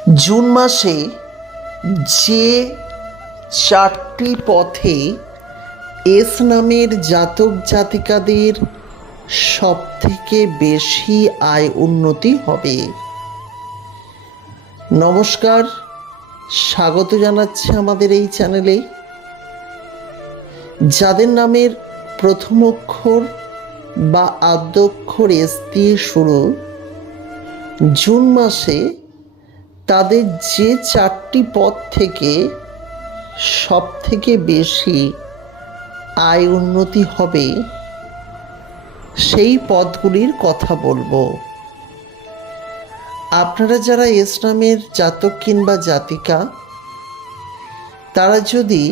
June মাসে যে 4টি পথে এস নামের জাতক জাতিকাদের সবথেকে বেশি আয় উন্নতি হবে। নমস্কার, স্বাগত জানাচ্ছি আমাদের এই চ্যানেলে। যাদের নামের প্রথম অক্ষর বা আদ্যক্ষর এস দিয়ে শুরু, জুন মাসে তাদের যে 4টি পথ থেকে সবথেকে বেশি আয় উন্নতি হবে সেই পথগুলির কথা বলবো। আপনারা যারা এস নামের জাতক কিংবা জাতিকা, তারা যদি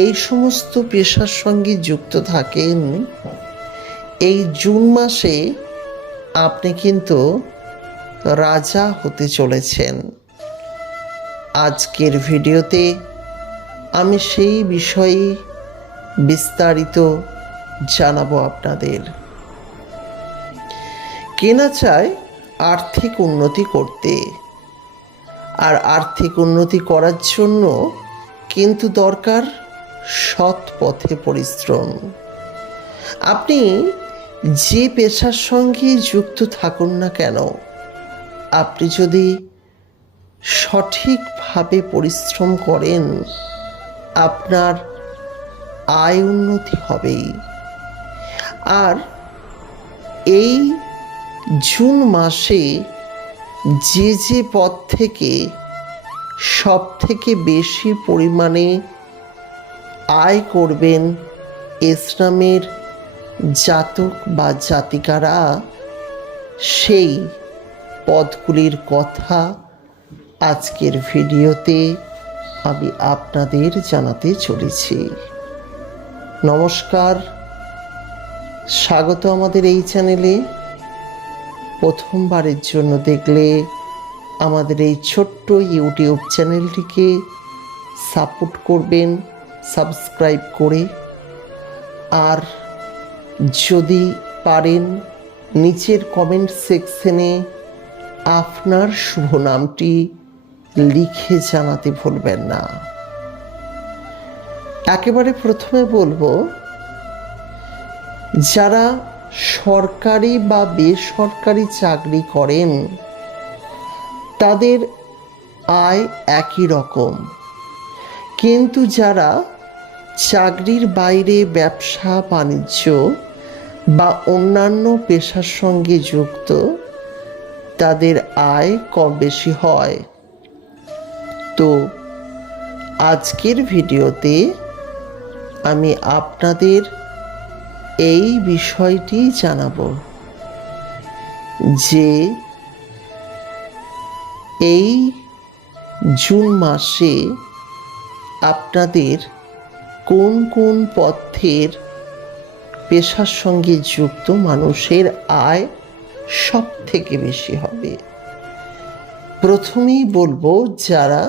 এই সমস্ত পেশার সঙ্গে যুক্ত থাকেন, এই জুন মাসে আপনি কিন্তু রাজা হতে চলেছেন। আজকের ভিডিওতে আমি সেই বিষয়ে বিস্তারিত জানাবো আপনাদের। কেনা চায় আর্থিক উন্নতি করতে, আর আর্থিক উন্নতি করার জন্য কিন্তু দরকার সৎ পথে পরিশ্রম। আপনি যে পেশার সঙ্গে যুক্ত থাকুন না কেন, আপনি যদি সঠিকভাবে পরিশ্রম করেন, আপনার আয় উন্নতি হবেই। আর এই জুন মাসে যে যে পথ থেকে সব থেকে বেশি পরিমাণে আয় করবেন এস নামের জাতক বা জাতিকারা, সেই পথগুলির কথা আজকের ভিডিওতে আমি আপনাদের জানাতে চলেছি। নমস্কার, স্বাগত আমাদের এই চ্যানেলে। প্রথমবারের জন্য দেখলে আমাদের এই ছোট্ট ইউটিউব চ্যানেলটিকে সাপোর্ট করবেন সাবস্ক্রাইব করে, আর যদি পারেন নিচের কমেন্ট সেকশনে আপনার শুভ নামটি লিখে জানাতে ভুলবেন না। একেবারে প্রথমে বলবো, যারা সরকারি বা বেসরকারি চাকরি করেন তাদের আয় একই রকম, কিন্তু যারা চাকরির বাইরে ব্যবসা বাণিজ্য বা অন্যান্য পেশার সঙ্গে যুক্ত, তাদের আয় কম বেশি হয়। তো আজকের ভিডিওতে আমি আপনাদের এই বিষয়টি জানাবো যে এই জুন মাসে আপনাদের কোন কোন পথের পেশার সঙ্গে যুক্ত মানুষের আয় সব থেকে বেশি হবে। প্রথমেই বলবো, যারা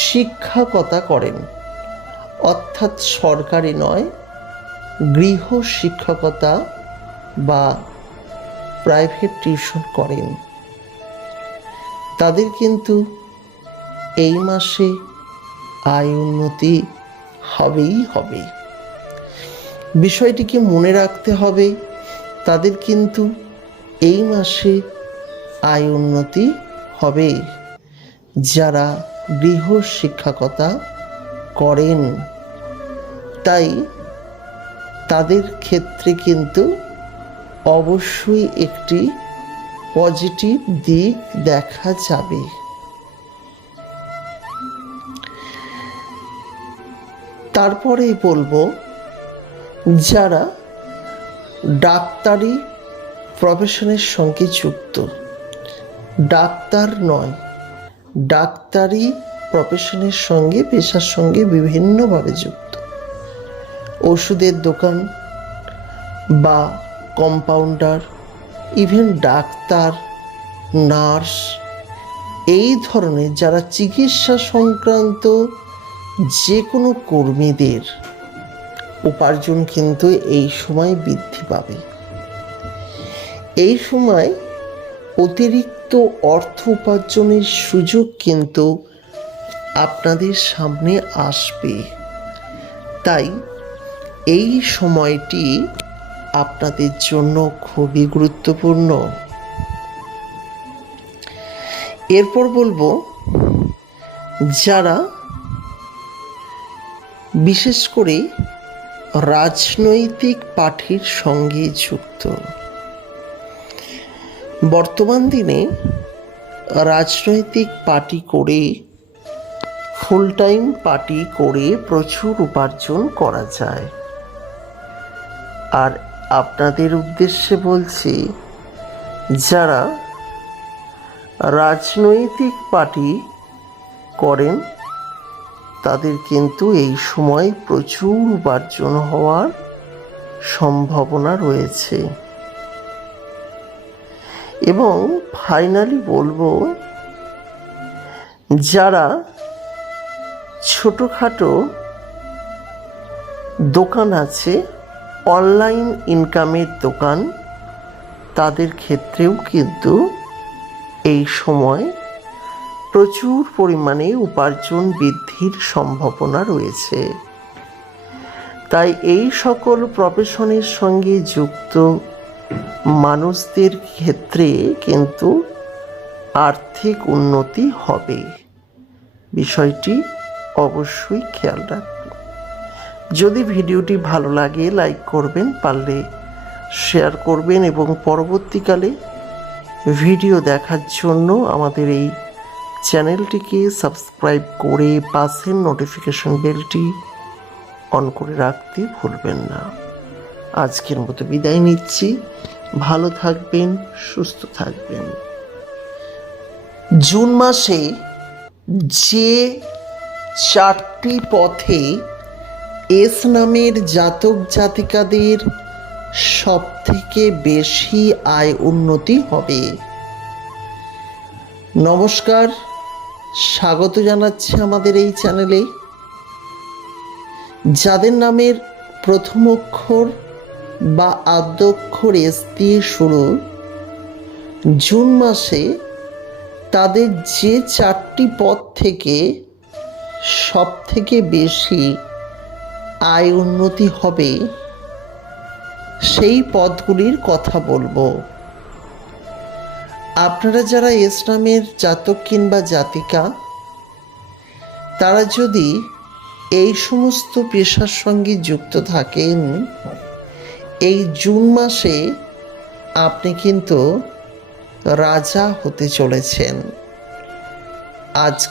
শিক্ষকতা করেন, অর্থাৎ সরকারি নয়, গৃহ শিক্ষকতা বা প্রাইভেট টিউশন করেন, তাদের কিন্তু এই মাসে আয় উন্নতি হবেই হবে। বিষয়টিকে মনে রাখতে হবে, তাদের কিন্তু এই মাসে আয় উন্নতি হবে। যারা গৃহ শিক্ষকতা করেন, তাই তাদের ক্ষেত্রে কিন্তু অবশ্যই একটি পজিটিভ দিক দেখা যাবে। তারপরে বলবো, যারা ডাক্তারি প্রফেশনের সঙ্গে যুক্ত, ডাক্তার নয়, ডাক্তারি প্রফেশনের সঙ্গে পেশার সঙ্গে বিভিন্নভাবে যুক্ত, ওষুধের দোকান বা কম্পাউন্ডার, ইভেন ডাক্তার, নার্স, এই ধরনের যারা চিকিৎসা সংক্রান্ত যে কোনো কর্মীদের উপার্জন কিন্তু এই সময় বৃদ্ধি পাবে। এই সময় অতিরিক্ত অর্থ উপার্জনের সুযোগ কিন্তু আপনাদের সামনে আসবে। তাই এই সময়টি আপনাদের জন্য খুবই গুরুত্বপূর্ণ। এরপর বলবো, যারা বিশেষ করে রাজনৈতিক পার্টির সঙ্গে যুক্ত, বর্তমান দিনে রাজনৈতিক পার্টি করে, ফুল টাইম পার্টি করে প্রচুর উপার্জন করা যায়। আর আপনাদের উদ্দেশ্যে বলছি, যারা রাজনৈতিক পার্টি করেন তাদের কিন্তু এই সময় প্রচুর উপার্জন হওয়ার সম্ভাবনা রয়েছে। এবং ফাইনালি বলবো, যারা ছোটোখাটো দোকান আছে, অনলাইন ইনকামের দোকান, তাদের ক্ষেত্রেও কিন্তু এই সময় প্রচুর পরিমাণে উপার্জন বৃদ্ধির সম্ভাবনা রয়েছে। তাই এই সকল প্রফেশনের সঙ্গে যুক্ত মানুষদের ক্ষেত্রে কিন্তু আর্থিক উন্নতি হবে। বিষয়টি অবশ্যই খেয়াল রাখবেন। যদি ভিডিওটি ভালো লাগে লাইক করবেন, পারলে শেয়ার করবেন এবং পরবর্তীকালে ভিডিও দেখার জন্য আমাদের এই চ্যানেলটিকে সাবস্ক্রাইব করে পাশের নোটিফিকেশন বেলটি অন করে রাখতে ভুলবেন না। আজকের মতো বিদায় নিচ্ছি। ভালো থাকবেন, সুস্থ থাকবেন। জুন মাসে যে 4টি পথে এস নামের জাতক জাতিকাদের সব থেকে বেশি আয় উন্নতি হবে। নমস্কার, স্বাগত জানাচ্ছি আমাদের এই চ্যানেলে। যাদের নামের প্রথম অক্ষর বা আদ্যক্ষর এস দিয়ে শুরু, জুন মাসে তাদের যে 4টি পথ থেকে সব থেকে বেশি আয় উন্নতি হবে সেই পথগুলির কথা বলবো। আপনারা যারা এস নামের জাতক কিংবা জাতিকা, তারা যদি এই সমস্ত পেশার সঙ্গে যুক্ত থাকেন, এই জুন মাসে আপনি কিন্তু রাজা হতে চলেছেন। আজকে